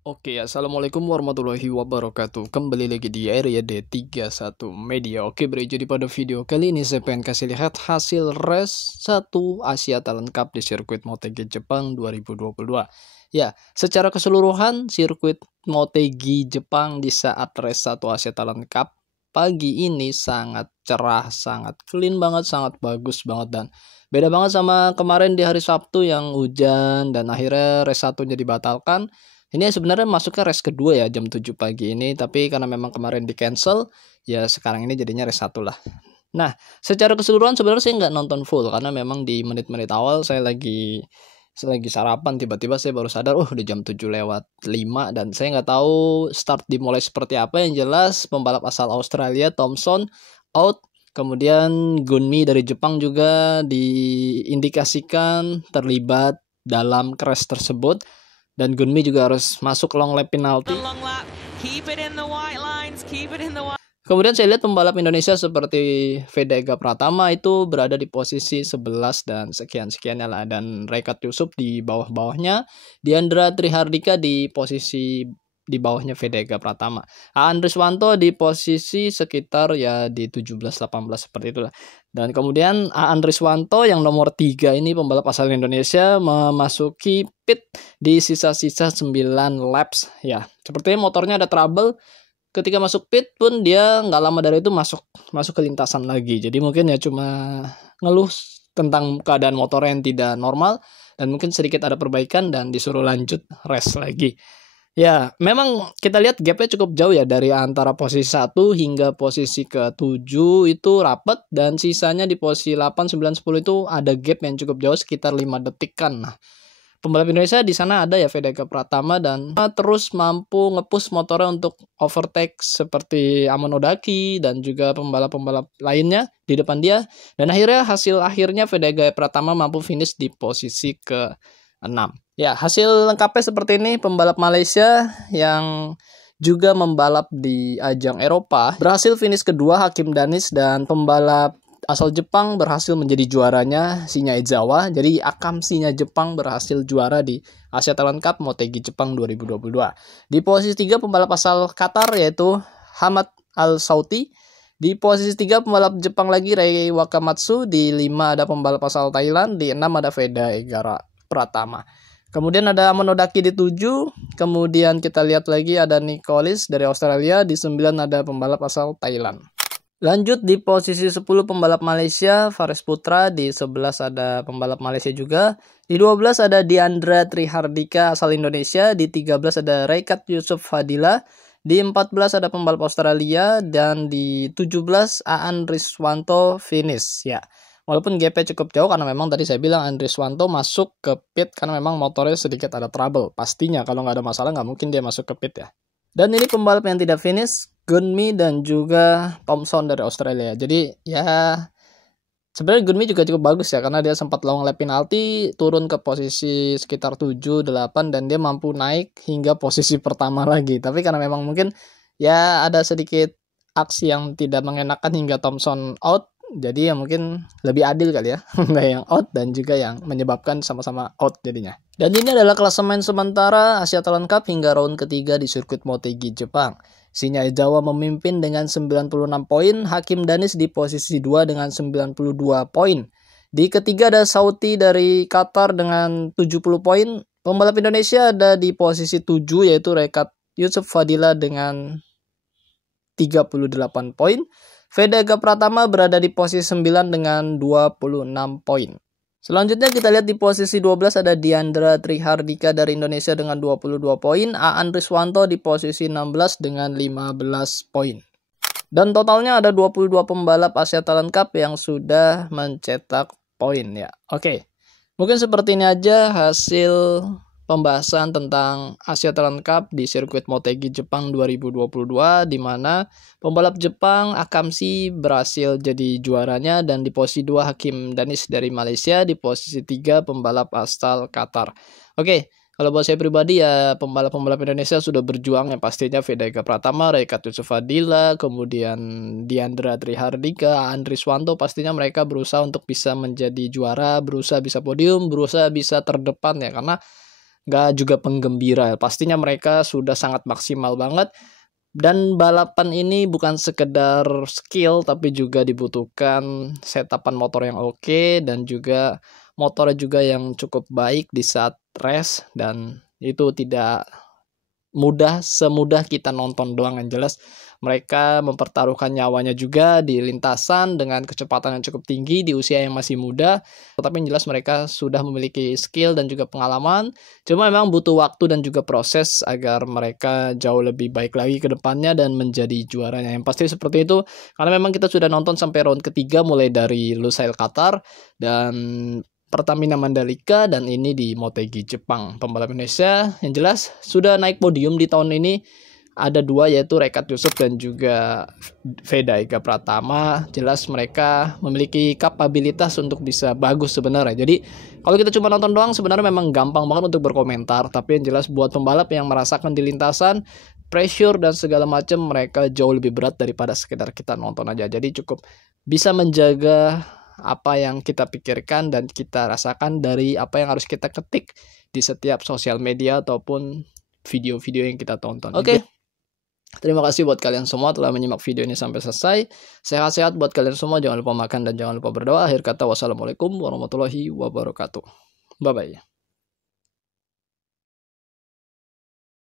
Oke, assalamualaikum warahmatullahi wabarakatuh. Kembali lagi di Area D31 Media. Oke, jadi pada video kali ini saya pengen kasih lihat hasil race 1 Asia Talent Cup di sirkuit Motegi Jepang 2022. Ya, secara keseluruhan sirkuit Motegi Jepang di saat race 1 Asia Talent Cup pagi ini sangat cerah, sangat clean banget, sangat bagus banget, dan beda banget sama kemarin di hari Sabtu yang hujan dan akhirnya race 1-nya dibatalkan. Ini sebenarnya masuknya race kedua ya jam 7 pagi ini, tapi karena memang kemarin di cancel, ya sekarang ini jadinya race 1 lah. Nah, secara keseluruhan sebenarnya saya nggak nonton full karena memang di menit-menit awal saya lagi sarapan, tiba-tiba saya baru sadar, udah jam 7 lewat 5 dan saya nggak tahu start dimulai seperti apa. Yang jelas pembalap asal Australia Thompson out, kemudian Gunmi dari Jepang juga diindikasikan terlibat dalam crash tersebut. Dan Gunmi juga harus masuk long lap penalti. Kemudian saya lihat pembalap Indonesia seperti Vedega Pratama itu berada di posisi 11 dan sekian-sekiannya lah. Dan Rekat Yusuf di bawah-bawahnya. Diandra Trihardika di posisi di bawahnya Vedega Pratama. Riswanto di posisi sekitar ya di 17-18 seperti itulah. Dan kemudian Riswanto yang nomor 3 ini pembalap asal Indonesia memasuki pit di sisa-sisa 9 laps. Ya, sepertinya motornya ada trouble. Ketika masuk pit pun dia nggak lama dari itu masuk ke lintasan lagi. Jadi mungkin ya cuma ngeluh tentang keadaan motor yang tidak normal dan mungkin sedikit ada perbaikan dan disuruh lanjut race lagi. Ya, memang kita lihat gapnya cukup jauh ya dari antara posisi 1 hingga posisi ke-7 itu rapat, dan sisanya di posisi 8, 9, 10 itu ada gap yang cukup jauh sekitar 5 detikan. Nah, pembalap Indonesia di sana ada ya Vedega Pratama dan terus mampu ngepush motornya untuk overtake seperti Amon Odaki dan juga pembalap-pembalap lainnya di depan dia. Dan akhirnya Vedega Pratama mampu finish di posisi ke-6. Ya, hasil lengkapnya seperti ini. Pembalap Malaysia yang juga membalap di ajang Eropa berhasil finish kedua, Hakim Danis, dan pembalap asal Jepang berhasil menjadi juaranya, Shinya Ezawa. Jadi Akam Shinya Jepang berhasil juara di Asia Talent Cup Motegi Jepang 2022. Di posisi 3 pembalap asal Qatar yaitu Hamad Al-Sauti. Di posisi 3 pembalap Jepang lagi Rei Wakamatsu. Di 5 ada pembalap asal Thailand. Di 6 ada Vedega Pratama. Kemudian ada Monodaki di 7. Kemudian kita lihat lagi ada Nicholas dari Australia. Di 9 ada pembalap asal Thailand. Lanjut di posisi 10 pembalap Malaysia, Faris Putra. Di 11 ada pembalap Malaysia juga. Di 12 ada Diandra Trihardika asal Indonesia. Di 13 ada Rekat Yusuf Fadila. Di 14 ada pembalap Australia. Dan di 17 Riswanto finish ya. Walaupun GP cukup jauh karena memang tadi saya bilang Riswanto masuk ke pit karena memang motornya sedikit ada trouble. Pastinya kalau nggak ada masalah nggak mungkin dia masuk ke pit ya. Dan ini pembalap yang tidak finish, Gunmi dan juga Thompson dari Australia. Jadi ya sebenarnya Gunmi juga cukup bagus ya karena dia sempat long lap penalti, turun ke posisi sekitar 7, 8 dan dia mampu naik hingga posisi pertama lagi. Tapi karena memang mungkin ya ada sedikit aksi yang tidak mengenakan hingga Thompson out. Jadi ya mungkin lebih adil kali ya, nggak yang out dan juga yang menyebabkan sama-sama out jadinya. Dan ini adalah klasemen sementara Asia Talent Cup hingga round ketiga di sirkuit Motegi Jepang. Shinya Ezawa memimpin dengan 96 poin, Hakim Danis di posisi 2 dengan 92 poin. Di ketiga ada Sauti dari Qatar dengan 70 poin. Pembalap Indonesia ada di posisi 7 yaitu Rekat Yusuf Fadila dengan 38 poin. Vedega Pratama berada di posisi 9 dengan 26 poin. Selanjutnya kita lihat di posisi 12 ada Diandra Trihardika dari Indonesia dengan 22 poin. Riswanto di posisi 16 dengan 15 poin. Dan totalnya ada 22 pembalap Asia Talent Cup yang sudah mencetak poin ya. Oke. Mungkin seperti ini aja hasil pembahasan tentang Asia Talent Cup di sirkuit Motegi Jepang 2022 di mana pembalap Jepang Akamsi berhasil jadi juaranya dan di posisi 2 Hakim Danis dari Malaysia, di posisi 3 pembalap asal Qatar. Oke, kalau buat saya pribadi ya pembalap-pembalap Indonesia sudah berjuang yang pastinya Vedega Pratama, Rekat Yusuf Fadila, kemudian Diandra Trihardika, Riswanto, pastinya mereka berusaha untuk bisa menjadi juara, berusaha bisa podium, berusaha bisa terdepan ya karena nggak juga penggembira. Pastinya mereka sudah sangat maksimal banget. Dan balapan ini bukan sekedar skill, tapi juga dibutuhkan setapan motor yang oke, dan juga motornya juga yang cukup baik di saat race. Dan itu tidak semudah kita nonton doang. Yang jelas mereka mempertaruhkan nyawanya juga di lintasan dengan kecepatan yang cukup tinggi di usia yang masih muda. Tetapi yang jelas mereka sudah memiliki skill dan juga pengalaman. Cuma memang butuh waktu dan juga proses agar mereka jauh lebih baik lagi ke depannya dan menjadi juaranya. Yang pasti seperti itu, karena memang kita sudah nonton sampai round ketiga mulai dari Lusail Qatar dan Pertamina Mandalika, dan ini di Motegi Jepang. Pembalap Indonesia yang jelas sudah naik podium di tahun ini. Ada dua, yaitu Rekat Yusuf dan juga Veda Ega Pratama. Jelas mereka memiliki kapabilitas untuk bisa bagus sebenarnya. Jadi kalau kita cuma nonton doang sebenarnya memang gampang banget untuk berkomentar. Tapi yang jelas buat pembalap yang merasakan di lintasan, pressure dan segala macam, mereka jauh lebih berat daripada sekedar kita nonton aja. Jadi cukup bisa menjaga apa yang kita pikirkan dan kita rasakan dari apa yang harus kita ketik di setiap sosial media ataupun video-video yang kita tonton. Oke. Terima kasih buat kalian semua telah menyimak video ini sampai selesai. Sehat-sehat buat kalian semua. Jangan lupa makan dan jangan lupa berdoa. Akhir kata, wassalamualaikum warahmatullahi wabarakatuh. Bye-bye.